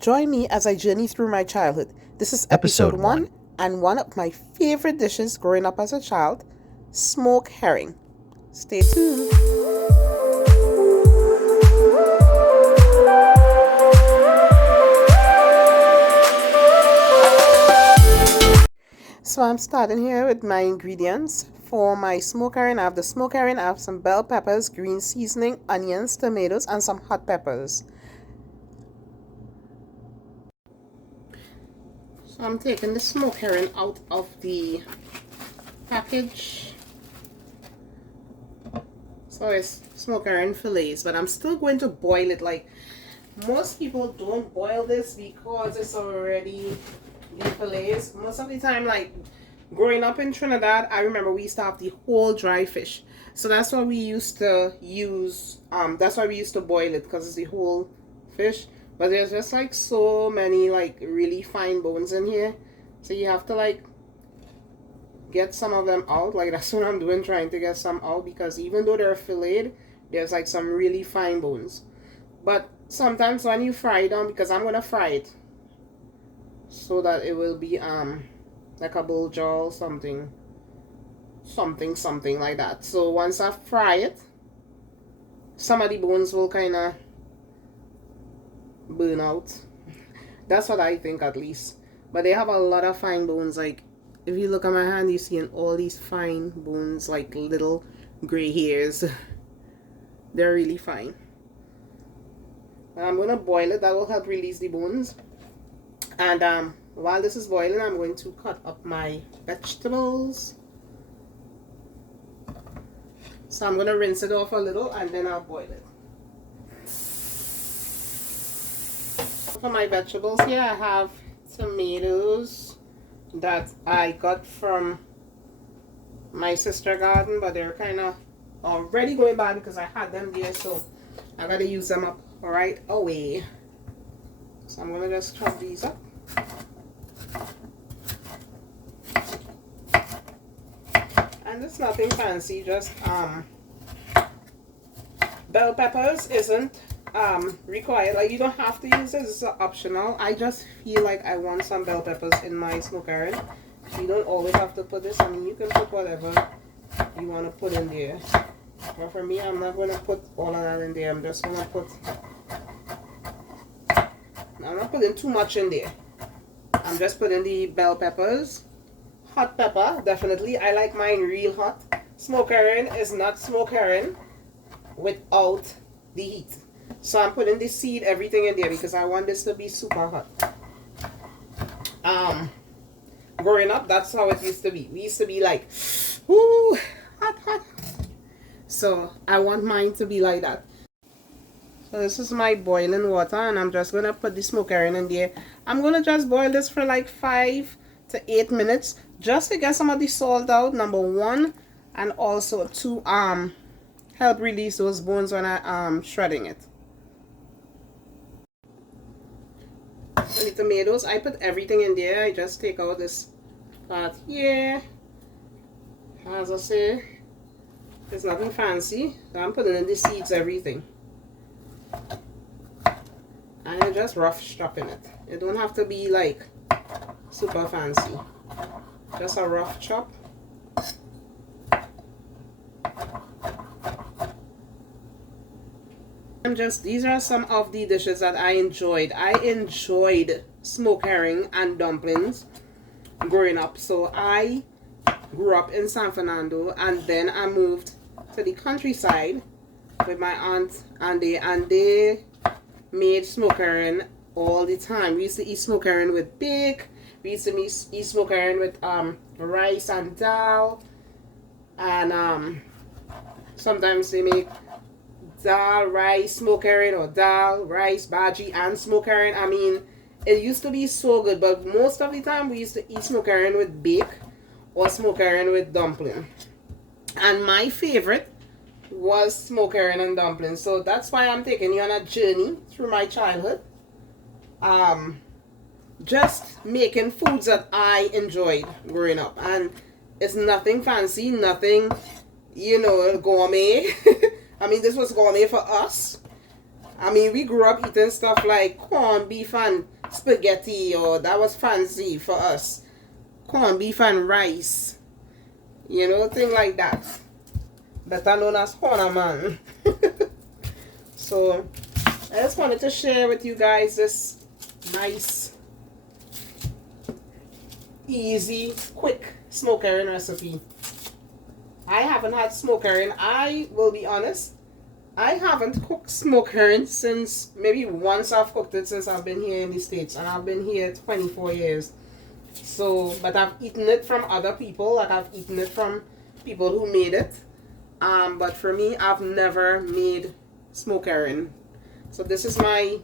Join me as I journey through my childhood. This is episode 1 and one of my favorite dishes growing up as a child, smoked herring. Stay tuned. So I'm starting here with my ingredients. For my smoked herring, I have the smoked herring, I have some bell peppers, green seasoning, onions, tomatoes, and some hot peppers. So I'm taking the smoked herring out of the package. So it's smoked herring fillets, but I'm still going to boil it. Like most people don't boil this because it's already the fillets. Most of the time, like growing up in Trinidad, I remember we used to have the whole dry fish. So that's why we used to use, that's why we used to boil it, because it's the whole fish. But there's just like so many like really fine bones in here. So you have to like get some of them out. Like that's what I'm doing, trying to get some out, because even though they're filleted, there's like some really fine bones. But sometimes when you fry them, because I'm gonna fry it so that it will be like a bull jaw, something like that. So once I fry it, some of the bones will kind of burn out. That's what I think, at least. But they have a lot of fine bones. Like if you look at my hand, you see all these fine bones, like little gray hairs. They're really fine. And I'm gonna boil it. That will help release the bones. And while this is boiling, I'm going to cut up my vegetables. So I'm gonna rinse it off a little and then I'll boil it. For my vegetables here, I have tomatoes that I got from my sister's garden, but they're kind of already going bad because I had them there, so I gotta use them up right away. So I'm gonna just chop these up. And it's nothing fancy, just bell peppers isn't required. Like you don't have to use this, it's optional. I just feel like I want some bell peppers in my smoked herring. You don't always have to put this. I mean, you can put whatever you want to put in there, but for me, I'm not going to put all of that in there. I'm just going to put, I'm not putting too much in there. I'm just putting the bell peppers. Hot pepper, definitely. I like mine real hot. Smoked herring is not smoked herring without the heat. So I'm putting the seed, everything in there, because I want this to be super hot. Growing up, that's how it used to be. We used to be like, whoo, hot, hot. So I want mine to be like that. So this is my boiling water, and I'm just gonna put the smoked herring in there. I'm gonna just boil this for like 5 to 8 minutes, just to get some of the salt out, number one, and also to help release those bones when I shredding it. So the tomatoes, I put everything in there. I just take out this part here. As I say, it's nothing fancy. So I'm putting in the seeds, everything. And I just rough chopping it. It don't have to be like super fancy. Just a rough chop. These are some of the dishes that I enjoyed. I enjoyed smoked herring and dumplings growing up. So I grew up in San Fernando, and then I moved to the countryside with my aunt and they made smoked herring all the time. We used to eat smoked herring with bake. We used to eat smoked herring with rice and dal, and sometimes they make dal, rice, smoked herring, or dal, rice, bhaji, and smoked herring. I mean, it used to be so good, but most of the time we used to eat smoked herring with bake or smoked herring with dumpling. And my favorite was smoked herring and dumplings. So that's why I'm taking you on a journey through my childhood. Just making foods that I enjoyed growing up. And it's nothing fancy, nothing, gourmet. I mean, this was gourmet for us. I mean, we grew up eating stuff like corned beef and spaghetti, or that was fancy for us. Corned beef and rice. You know, thing like that. Better known as Hornaman. So, I just wanted to share with you guys this nice, easy, quick smoke herring recipe. I haven't had smoke herring. I will be honest, I haven't cooked smoke herring since, maybe once I've cooked it since I've been here in the States, and I've been here 24 years. So, but I've eaten it from other people, like I've eaten it from people who made it. But for me, I've never made smoke herring. So this is my,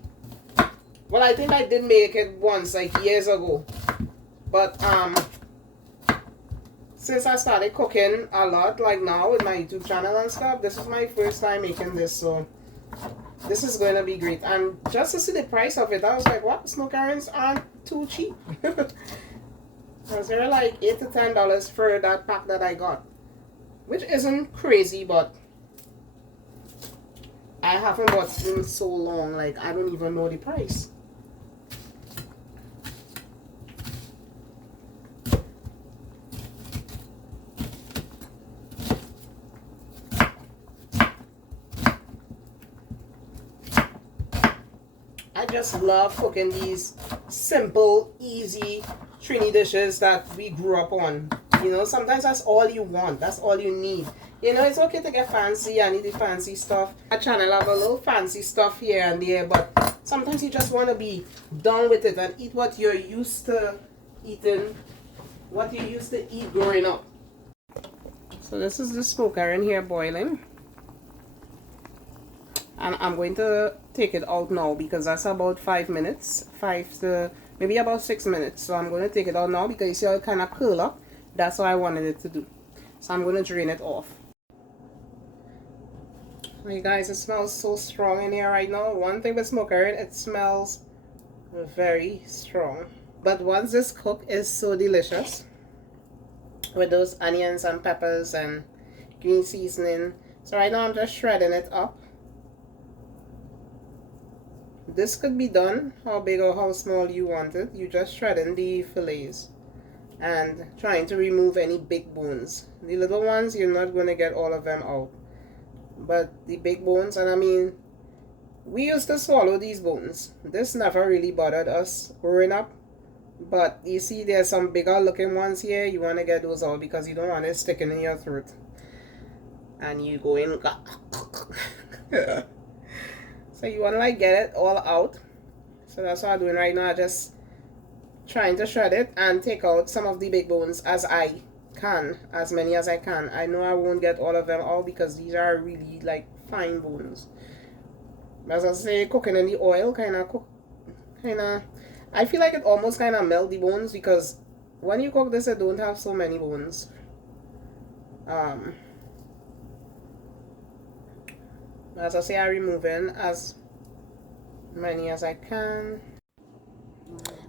well, I think I did make it once, like years ago. But since I started cooking a lot, like now with my YouTube channel and stuff, this is my first time making this, so this is going to be great. And just to see the price of it, I was like, what? Smoke herrings aren't too cheap. Because they're like $8 to $10 for that pack that I got, which isn't crazy, but I haven't bought it in so long, like I don't even know the price. I just love cooking these simple, easy Trini dishes that we grew up on. You know, sometimes that's all you want. That's all you need. You know, it's okay to get fancy and eat the fancy stuff. My channel have a little fancy stuff here and there, but sometimes you just want to be done with it and eat what you're used to eating, what you used to eat growing up. So this is the smoke herring here boiling. And I'm going to take it out now because that's about 5 minutes, 5 to maybe about 6 minutes. So I'm going to take it out now because you see how it kind of curl up. That's what I wanted it to do. So I'm going to drain it off. You guys, it smells so strong in here right now. One thing with smoke herring, it smells very strong. But once this cooked, it's so delicious with those onions and peppers and green seasoning. So right now I'm just shredding it up. This could be done how big or how small you want it. You just shredding the fillets and trying to remove any big bones. The little ones, you're not going to get all of them out. But the big bones, and I mean, we used to swallow these bones. This never really bothered us growing up. But you see there's some bigger looking ones here. You want to get those out because you don't want it sticking in your throat. And you go in. So you want to like get it all out. So that's what I'm doing right now. Just trying to shred it and take out some of the big bones as I can, as many as I can. I know I won't get all of them out because these are really like fine bones. As I say, cooking in the oil I feel like it almost kind of melt the bones because when you cook this, it don't have so many bones. As I say, I'm removing as many as I can.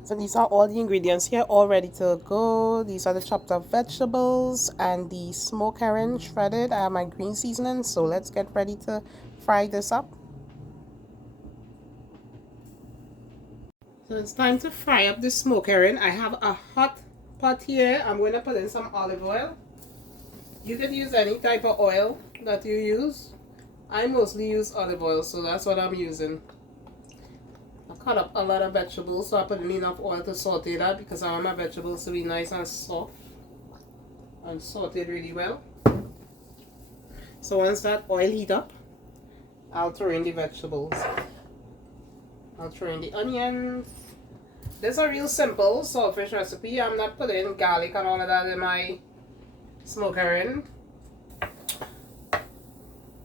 So these are all the ingredients here, all ready to go. These are the chopped up vegetables and the smoke herring shredded. I have my green seasoning, so let's get ready to fry this up. So it's time to fry up the smoke herring. I have a hot pot here. I'm going to put in some olive oil. You could use any type of oil that you use. I mostly use olive oil, so that's what I'm using. I cut up a lot of vegetables, so I put in enough oil to saute that because I want my vegetables to be nice and soft and sauteed really well. So once that oil heat up, I'll throw in the vegetables. I'll throw in the onions. This is a real simple saltfish recipe. I'm not putting garlic and all of that in my smoke herring.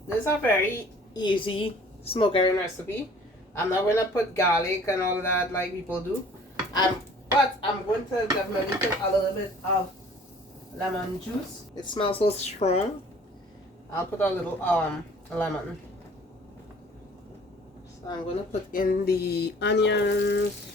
This is a very easy smoke herring recipe. I'm not going to put garlic and all that like people do. But I'm going to definitely put a little bit of lemon juice. It smells so strong. I'll put a little lemon. So I'm going to put in the onions.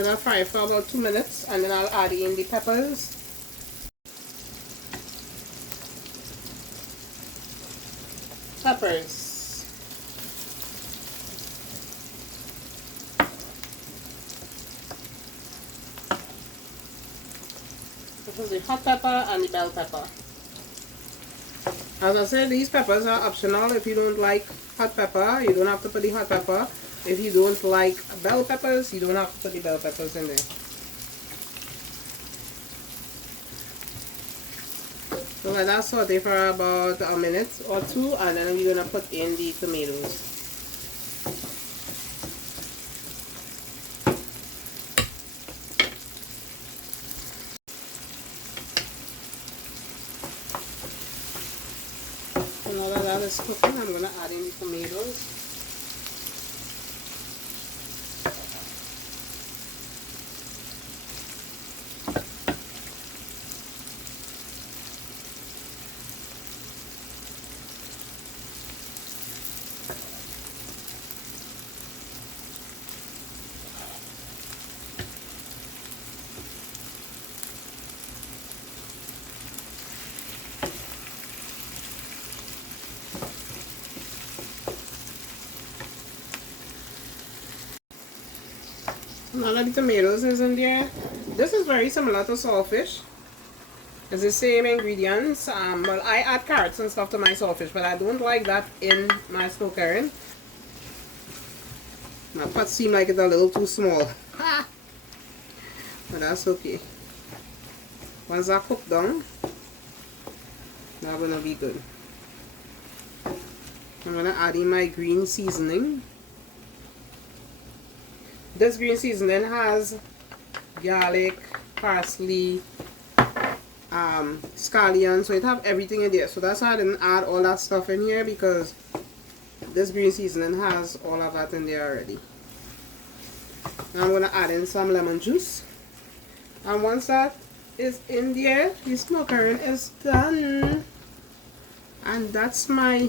Let that fry for about 2 minutes, and then I'll add in the peppers. This is the hot pepper and the bell pepper. As I said, these peppers are optional. If you don't like hot pepper, you don't have to put the hot pepper. If you don't like bell peppers, you don't have to put the bell peppers in there. So let that saute for about a minute or two, and then we're going to put in the tomatoes. So now that that is cooking, I'm going to add in the tomatoes. Now that the tomatoes is in there, this is very similar to saltfish. It's the same ingredients. Well, I add carrots and stuff to my saltfish, but I don't like that in my smoke herring. My pot seems like it's a little too small. Ha! But that's okay. Once that cooked down, that's gonna be good. I'm gonna add in my green seasoning. This green seasoning has garlic, parsley, scallion, so it have everything in there. So that's why I didn't add all that stuff in here, because this green seasoning has all of that in there already. Now I'm going to add in some lemon juice. And once that is in there, the smoke herring is done. And that's my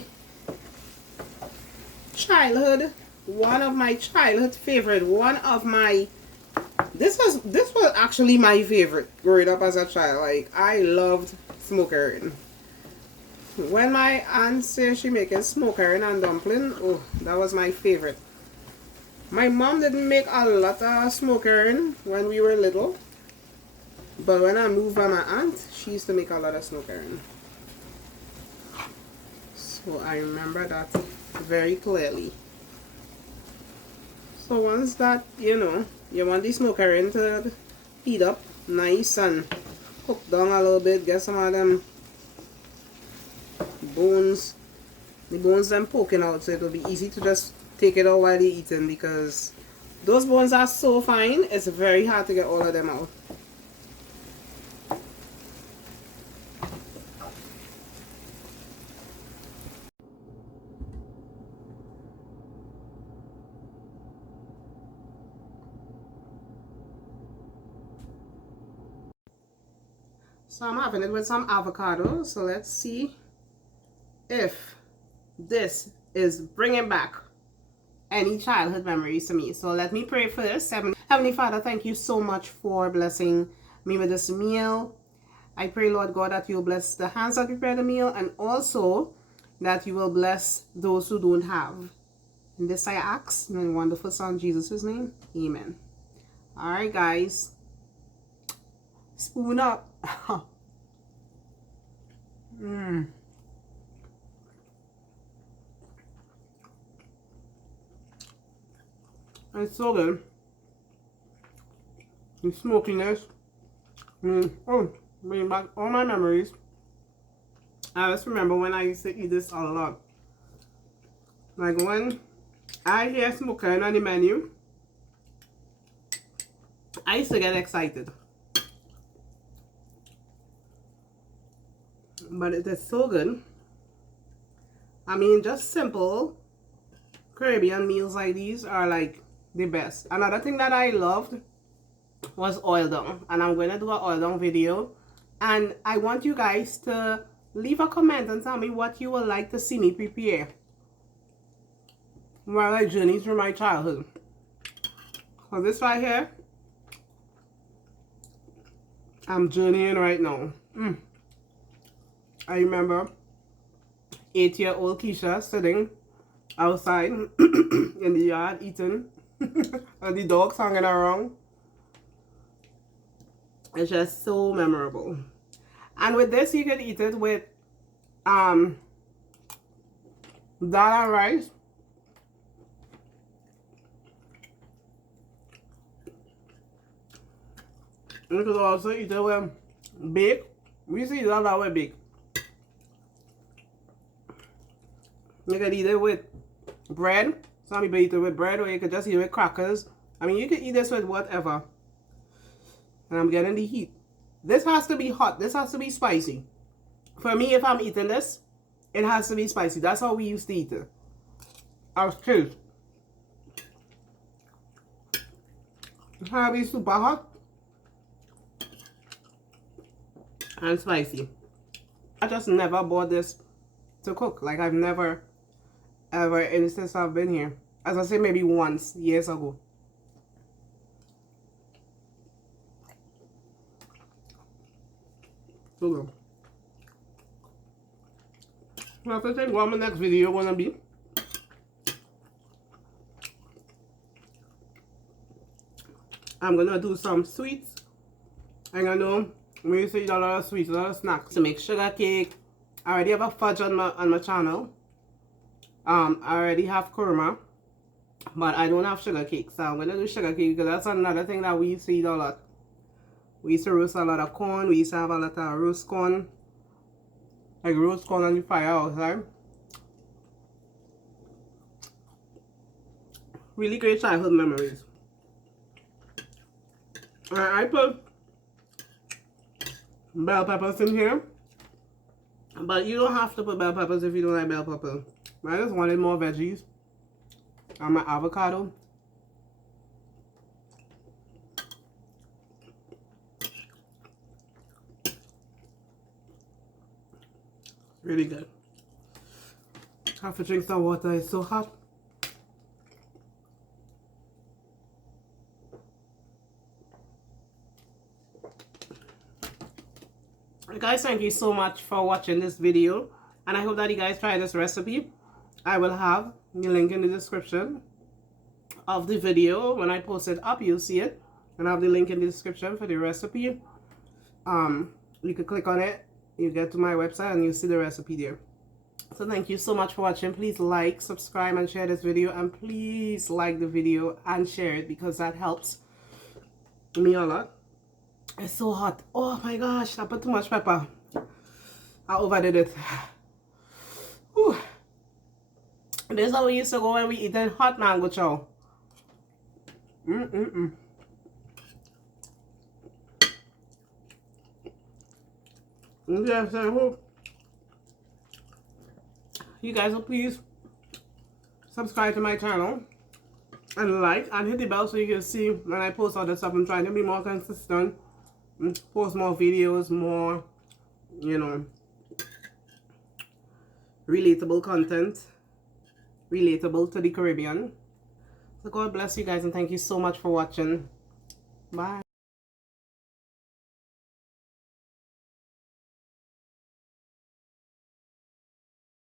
childhood, one of my childhood favorite, one of my, this was actually my favorite growing up as a child. Like, I loved smoke herring. When my aunt said she making smoke herring and dumpling, oh, that was my favorite. My mom didn't make a lot of smoke herring when we were little, but when I moved by my aunt, she used to make a lot of smoke herring. So I remember that very clearly. So once that, you know, you want the smoke herring to heat up nice and cook down a little bit, get some of them bones, the bones them poking out, so it will be easy to just take it out while you're eating, because those bones are so fine, it's very hard to get all of them out. So I'm having it with some avocado. So let's see if this is bringing back any childhood memories to me. So let me pray first. Heavenly Father, thank you so much for blessing me with this meal. I pray, Lord God, that you'll bless the hands that prepare the meal, and also that you will bless those who don't have. And this I ask in the wonderful Son, Jesus' name. Amen. All right, guys. Spoon up. It's so good. The smokiness. Oh, bring back all my memories. I just remember when I used to eat this a lot. Like when I hear smoke herring on the menu, I used to get excited. But it is so good. I mean, just simple Caribbean meals like these are like the best. Another thing that I loved was oil down, and I'm going to do an oil down video, and I want you guys to leave a comment and tell me what you would like to see me prepare while I journey through my childhood. So this right here I'm journeying right now. I remember 8-year-old Keisha sitting outside in the yard eating and the dogs hanging around. It's just so memorable. And with this, you can eat it with dal and rice. You could also eat it with bake. We see that with bake. You can eat it with bread. Some people eat it with bread, or you could just eat it with crackers. I mean, you can eat this with whatever. And I'm getting the heat. This has to be hot. This has to be spicy. For me, if I'm eating this, it has to be spicy. That's how we used to eat it. I was kidding. It has to be super hot and spicy. I just never bought this to cook. Like, I've never, ever, since I've been here. As I say, maybe once, years ago. So good. I have to think what my next video gonna be. I'm gonna do some sweets. I'm gonna we used to eat a lot of sweets, a lot of snacks. To make sugar cake. I already have a fudge on my channel. I already have kurma, but I don't have sugar cake. So I'm gonna do sugar cake because that's another thing that we used to eat a lot. We used to roast a lot of corn. We used to have a lot of roast corn. Like roast corn on the fire outside. Really great childhood memories. I put bell peppers in here. But you don't have to put bell peppers if you don't like bell peppers. I just wanted more veggies. And my avocado. Really good. I have to drink some water. It's so hot. Guys, thank you so much for watching this video, and I hope that you guys try this recipe. I will have the link in the description of the video. When I post it up, you'll see it, and I have the link in the description for the recipe. You can click on it, you get to my website, and you see the recipe there. So thank you so much for watching. Please like, subscribe, and share this video, and please like the video and share it because that helps me a lot. It's so hot. Oh my gosh, I put too much pepper. I overdid it. Whew. This is how we used to go when we eat hot mango chow. Yes, I hope you guys will please subscribe to my channel and like and hit the bell so you can see when I post all this stuff. I'm trying to be more consistent. Post more videos, more, you know, relatable content, relatable to the Caribbean. So God bless you guys and thank you so much for watching. Bye.